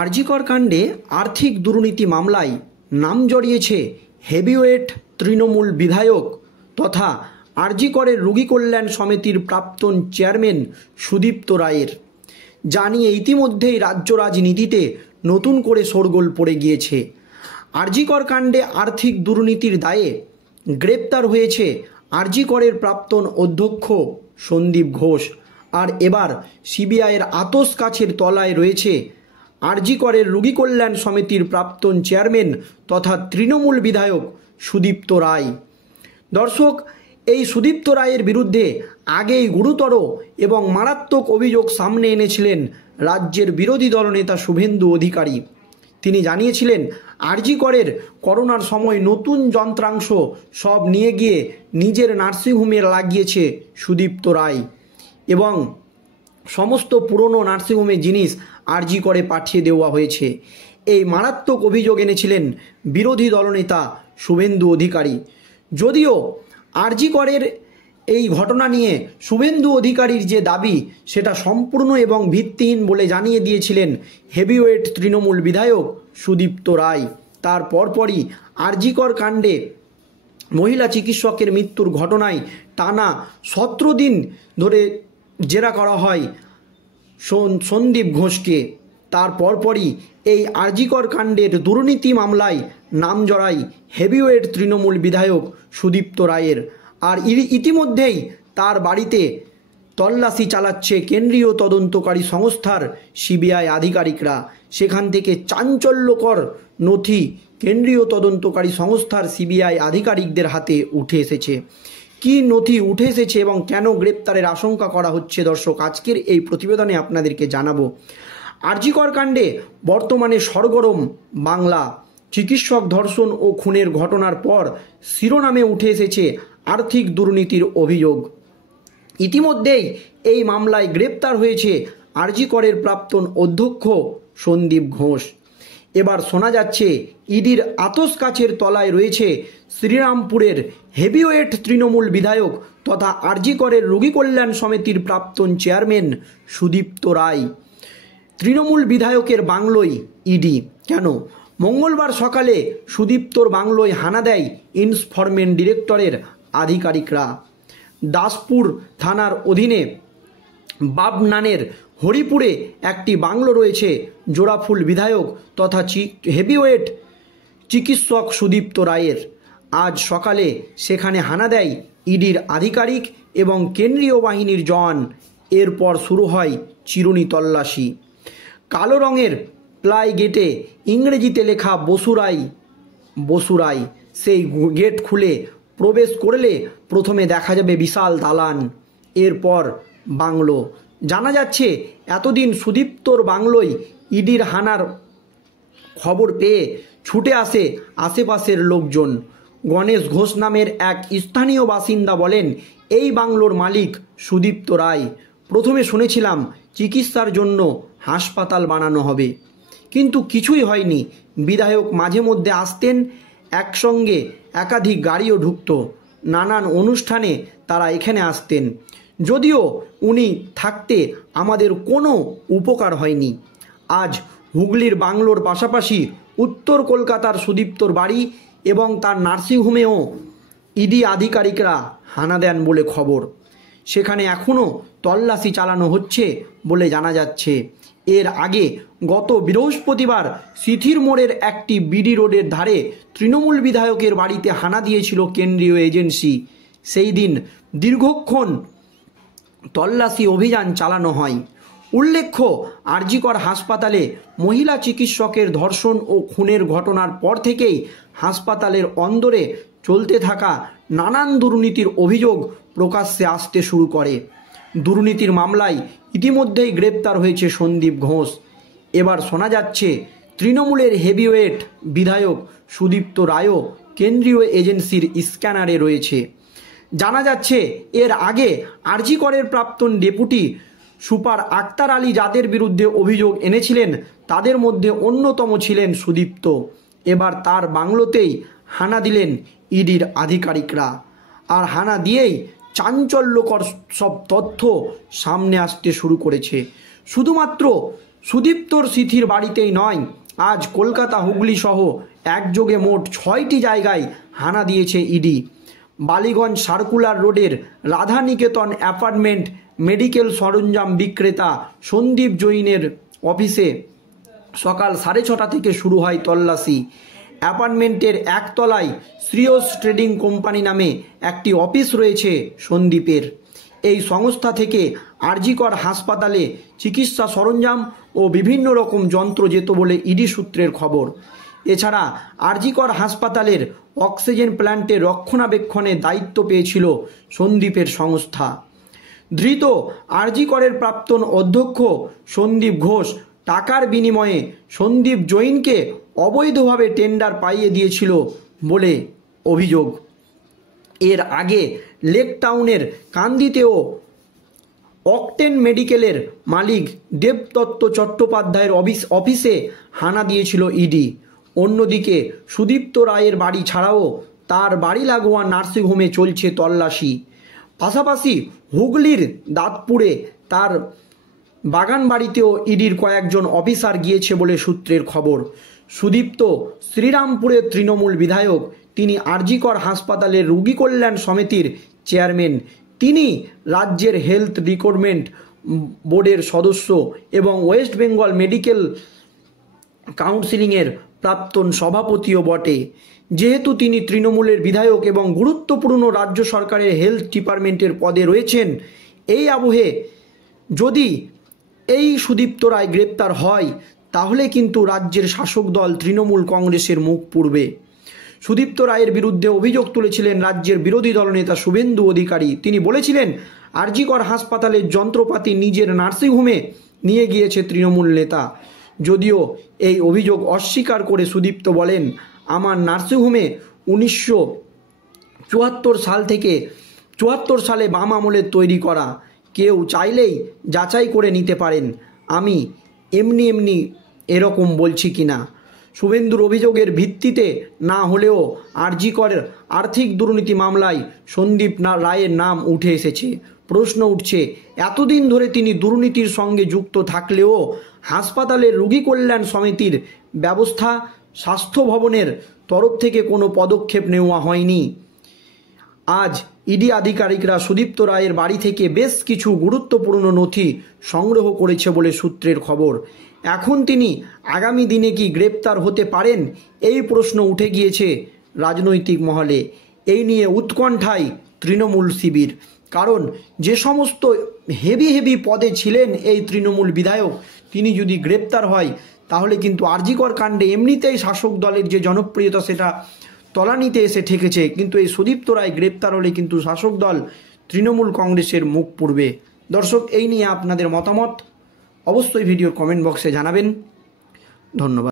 আরজিকর কাণ্ডে আর্থিক দুর্নীতি মামলায় নাম জড়িয়েছে হেভিওয়েট তৃণমূল বিধায়ক তথা আরজিকরের রোগী কল্যাণ সমিতির প্রাক্তন চেয়ারম্যান সুদীপ্ত রায়ের। যা নিয়ে ইতিমধ্যেই রাজ্য রাজনীতিতে নতুন করে শোরগোল পড়ে গিয়েছে। আরজিকর কাণ্ডে আর্থিক দুর্নীতির দায়ে গ্রেপ্তার হয়েছে আরজিকরের প্রাক্তন অধ্যক্ষ সন্দীপ ঘোষ। আর এবার সিবিআইয়ের আতস কাছের তলায় রয়েছে আরজিকরের রোগী কল্যাণ সমিতির প্রাক্তন চেয়ারম্যান তথা তৃণমূল বিধায়ক সুদীপ্ত রায়। দর্শক, এই সুদীপ্ত রায়ের বিরুদ্ধে আগেই গুরুতর এবং মারাত্মক অভিযোগ সামনে এনেছিলেন রাজ্যের বিরোধী দলনেতা শুভেন্দু অধিকারী। তিনি জানিয়েছিলেন আরজিকরের করোনার সময় নতুন যন্ত্রাংশ সব নিয়ে গিয়ে নিজের নার্সিংহোমে লাগিয়েছে সুদীপ্ত রায় এবং সমস্ত পুরনো নার্সিংহোমের জিনিস আরজিকরে পাঠিয়ে দেওয়া হয়েছে। এই মারাত্মক অভিযোগ এনেছিলেন বিরোধী দলনেতা শুভেন্দু অধিকারী। যদিও আরজিকরের এই ঘটনা নিয়ে শুভেন্দু অধিকারীর যে দাবি সেটা সম্পূর্ণ এবং ভিত্তিহীন বলে জানিয়ে দিয়েছিলেন হেভিওয়েট তৃণমূল বিধায়ক সুদীপ্ত রায়। তার পরপরই আরজিকর কাণ্ডে মহিলা চিকিৎসকের মৃত্যুর ঘটনায় টানা 17 দিন ধরে জেরা করা হয় সন্দীপ ঘোষকে। তার পরপরই এই আরজিকর কাণ্ডের দুর্নীতি মামলায় নাম জড়ায় হেভিওয়েট তৃণমূল বিধায়ক সুদীপ্ত রায়ের। আর ইতিমধ্যেই তার বাড়িতে তল্লাশি চালাচ্ছে কেন্দ্রীয় তদন্তকারী সংস্থার সিবিআই আধিকারিকরা। সেখান থেকে চাঞ্চল্যকর নথি কেন্দ্রীয় তদন্তকারী সংস্থার সিবিআই আধিকারিকদের হাতে উঠে এসেছে। কী নথি উঠে এসেছে এবং কেন গ্রেপ্তারের আশঙ্কা করা হচ্ছে, দর্শক আজকের এই প্রতিবেদনে আপনাদেরকে জানাবো। আরজিকর কাণ্ডে বর্তমানে সরগরম বাংলা। চিকিৎসক ধর্ষণ ও খুনের ঘটনার পর শিরোনামে উঠে এসেছে আর্থিক দুর্নীতির অভিযোগ। ইতিমধ্যেই এই মামলায় গ্রেপ্তার হয়েছে আরজিকরের প্রাক্তন অধ্যক্ষ সন্দীপ ঘোষ। এবার শোনা যাচ্ছে ইডির আতস কাছের তলায় রয়েছে শ্রীরামপুরের হেভিওয়েট তৃণমূল বিধায়ক তথা আরজিকরের রোগী কল্যাণ সমিতির প্রাক্তন চেয়ারম্যান সুদীপ্ত রায়। তৃণমূল বিধায়কের বাংলোয় ইডি কেন? মঙ্গলবার সকালে সুদীপ্তর বাংলোয় হানা দেয় ইনফরমেন্ট ডিরেক্টরের আধিকারিকরা। দাসপুর থানার অধীনে বাবনানের হরিপুরে একটি বাংলো রয়েছে জোড়াফুল বিধায়ক তথা হেভিওয়েট চিকিৎসক সুদীপ্ত রায়ের। আজ সকালে সেখানে হানা দেয় ইডির আধিকারিক এবং কেন্দ্রীয় বাহিনীর জওয়ান। এরপর শুরু হয় চিরুনি তল্লাশি। কালো রঙের প্লাই গেটে ইংরেজিতে লেখা বসুরাই। সেই গেট খুলে প্রবেশ করলে প্রথমে দেখা যাবে বিশাল দালান, এরপর বাংলো। জানা যাচ্ছে এতদিন সুদীপ্তর বাংলোয় ইডির হানার খবর পেয়ে ছুটে আসে আশেপাশের লোকজন। গণেশ ঘোষ নামের এক স্থানীয় বাসিন্দা বলেন, এই বাংলোর মালিক সুদীপ্ত রায়। প্রথমে শুনেছিলাম চিকিৎসার জন্য হাসপাতাল বানানো হবে, কিন্তু কিছুই হয়নি। বিধায়ক মাঝে মধ্যে আসতেন, একসঙ্গে একাধিক গাড়িও ঢুকত। নানান অনুষ্ঠানে তারা এখানে আসতেন। যদিও উনি থাকতে আমাদের কোনো উপকার হয়নি। আজ হুগলির বাংলোর পাশাপাশি উত্তর কলকাতার সুদীপ্তর বাড়ি এবং তার নার্সিংহোমেও ইডি আধিকারিকরা হানা দেন বলে খবর। সেখানে এখনও তল্লাশি চালানো হচ্ছে বলে জানা যাচ্ছে। এর আগে গত বৃহস্পতিবার সিথির মোড়ের একটি বিডি রোডের ধারে তৃণমূল বিধায়কের বাড়িতে হানা দিয়েছিল কেন্দ্রীয় এজেন্সি। সেই দিন দীর্ঘক্ষণ তল্লাশি অভিযান চালানো হয়। উল্লেখ্য, আরজিকর হাসপাতালে মহিলা চিকিৎসকের ধর্ষণ ও খুনের ঘটনার পর থেকেই হাসপাতালের অন্দরে চলতে থাকা নানান দুর্নীতির অভিযোগ প্রকাশ্যে আসতে শুরু করে। দুর্নীতির মামলায় ইতিমধ্যেই গ্রেপ্তার হয়েছে সন্দীপ ঘোষ। এবার শোনা যাচ্ছে তৃণমূলের হেভিওয়েট বিধায়ক সুদীপ্ত রায়ও কেন্দ্রীয় এজেন্সির স্ক্যানারে রয়েছে। জানা যাচ্ছে এর আগে আরজিকরের প্রাক্তন ডেপুটি সুপার আক্তার আলী যাদের বিরুদ্ধে অভিযোগ এনেছিলেন তাদের মধ্যে অন্যতম ছিলেন সুদীপ্ত। এবার তার বাংলোতেই হানা দিলেন ইডির আধিকারিকরা। আর হানা দিয়েই চাঞ্চল্যকর সব তথ্য সামনে আসতে শুরু করেছে। শুধুমাত্র সুদীপ্তর সিথির বাড়িতেই নয়, আজ কলকাতা হুগলি সহ একযোগে মোট 6টি জায়গায় হানা দিয়েছে ইডি। বালিগঞ্জ সার্কুলার রোডের রাধানিকেতন অ্যাপার্টমেন্ট মেডিকেল সরঞ্জাম বিক্রেতা সন্দীপ জৈনের অফিসে সকাল 6:30 থেকে শুরু হয় তল্লাশি। অ্যাপার্টমেন্টের একতলায় শ্রীয়স ট্রেডিং কোম্পানি নামে একটি অফিস রয়েছে সন্দীপের। এই সংস্থা থেকে আরজিকর হাসপাতালে চিকিৎসা সরঞ্জাম ও বিভিন্ন রকম যন্ত্র যেত বলে ইডি সূত্রের খবর। এছাড়া আরজিকর হাসপাতালের অক্সিজেন প্ল্যান্টের রক্ষণাবেক্ষণে দায়িত্ব পেয়েছিল সন্দীপের সংস্থা। ধৃত আরজিকরের প্রাক্তন অধ্যক্ষ সন্দীপ ঘোষ টাকার বিনিময়ে সন্দীপ জৈনকে অবৈধভাবে টেন্ডার পাইয়ে দিয়েছিল বলে অভিযোগ। এর আগে লেক টাউনের কান্দিতেও অকটেন মেডিকেলের মালিক দেবদত্ত চট্টোপাধ্যায়ের অফিসে হানা দিয়েছিল ইডি। অন্যদিকে সুদীপ্ত রায়ের বাড়ি ছাড়াও তার বাড়ি লাগোয়া নার্সিংহোমে চলছে তল্লাশি। পাশাপাশি হুগলির দাঁতপুরে তার বাগান বাড়িতেও ইডির কয়েকজন অফিসার গিয়েছে বলে সূত্রের খবর। সুদীপ্ত শ্রীরামপুরের তৃণমূল বিধায়ক, তিনি আরজিকর হাসপাতালের রোগী কল্যাণ সমিতির চেয়ারম্যান, তিনি রাজ্যের হেলথ রিক্রুটমেন্ট বোর্ডের সদস্য এবং ওয়েস্ট বেঙ্গল মেডিকেল কাউন্সিলিংয়ের প্রাক্তন সভাপতিও বটে। যেহেতু তিনি তৃণমূলের বিধায়ক এবং গুরুত্বপূর্ণ রাজ্য সরকারের হেলথ ডিপার্টমেন্টের পদে রয়েছেন, এই আবহে যদি এই সুদীপ্ত রায় গ্রেপ্তার হয় তাহলে কিন্তু রাজ্যের শাসক দল তৃণমূল কংগ্রেসের মুখ পুড়বে। সুদীপ্ত রায়ের বিরুদ্ধে অভিযোগ তুলেছিলেন রাজ্যের বিরোধী দলনেতা শুভেন্দু অধিকারী। তিনি বলেছিলেন আরজিকর হাসপাতালের যন্ত্রপাতি নিজের নার্সিংহোমে নিয়ে গিয়েছে তৃণমূল নেতা। যদিও এই অভিযোগ অস্বীকার করে সুদীপ্ত বলেন, আমার নার্সিংহোমে 1974 সাল থেকে 74 সালে বাম আমলের তৈরি করা, কেউ চাইলেই যাচাই করে নিতে পারেন আমি এমনি এরকম বলছি কিনা। শুভেন্দুর অভিযোগের ভিত্তিতে না হলেও আরজিকরের আর্থিক দুর্নীতি মামলায় সন্দীপ রায়ের নাম উঠে এসেছে। প্রশ্ন উঠছে, এতদিন ধরে তিনি দুর্নীতির সঙ্গে যুক্ত থাকলেও হাসপাতালের রোগী কল্যাণ সমিতির ব্যবস্থা স্বাস্থ্য ভবনের তরফ থেকে কোনো পদক্ষেপ নেওয়া হয়নি। আজ ইডি আধিকারিকরা সুদীপ্ত রায়ের বাড়ি থেকে বেশ কিছু গুরুত্বপূর্ণ নথি সংগ্রহ করেছে বলে সূত্রের খবর। এখন তিনি আগামী দিনে কি গ্রেপ্তার হতে পারেন, এই প্রশ্ন উঠে গিয়েছে রাজনৈতিক মহলে। এই নিয়ে উৎকণ্ঠায় তৃণমূল শিবির। কারণ যে সমস্ত হেভি পদে ছিলেন এই তৃণমূল বিধায়ক, তিনি যদি গ্রেপ্তার হয় তাহলে কিন্তু আরজিকর কাণ্ডে এমনিতেই শাসক দলের যে জনপ্রিয়তা সেটা তলানিতে এসে ঠেকেছে। কিন্তু এই সুদীপ্ত রায় গ্রেপ্তার হলে কিন্তু শাসক দল তৃণমূল কংগ্রেসের মুখ পুড়বে। দর্শক, এই নিয়ে আপনাদের মতামত অবশ্যই ভিডিওর কমেন্ট বক্সে জানাবেন। ধন্যবাদ।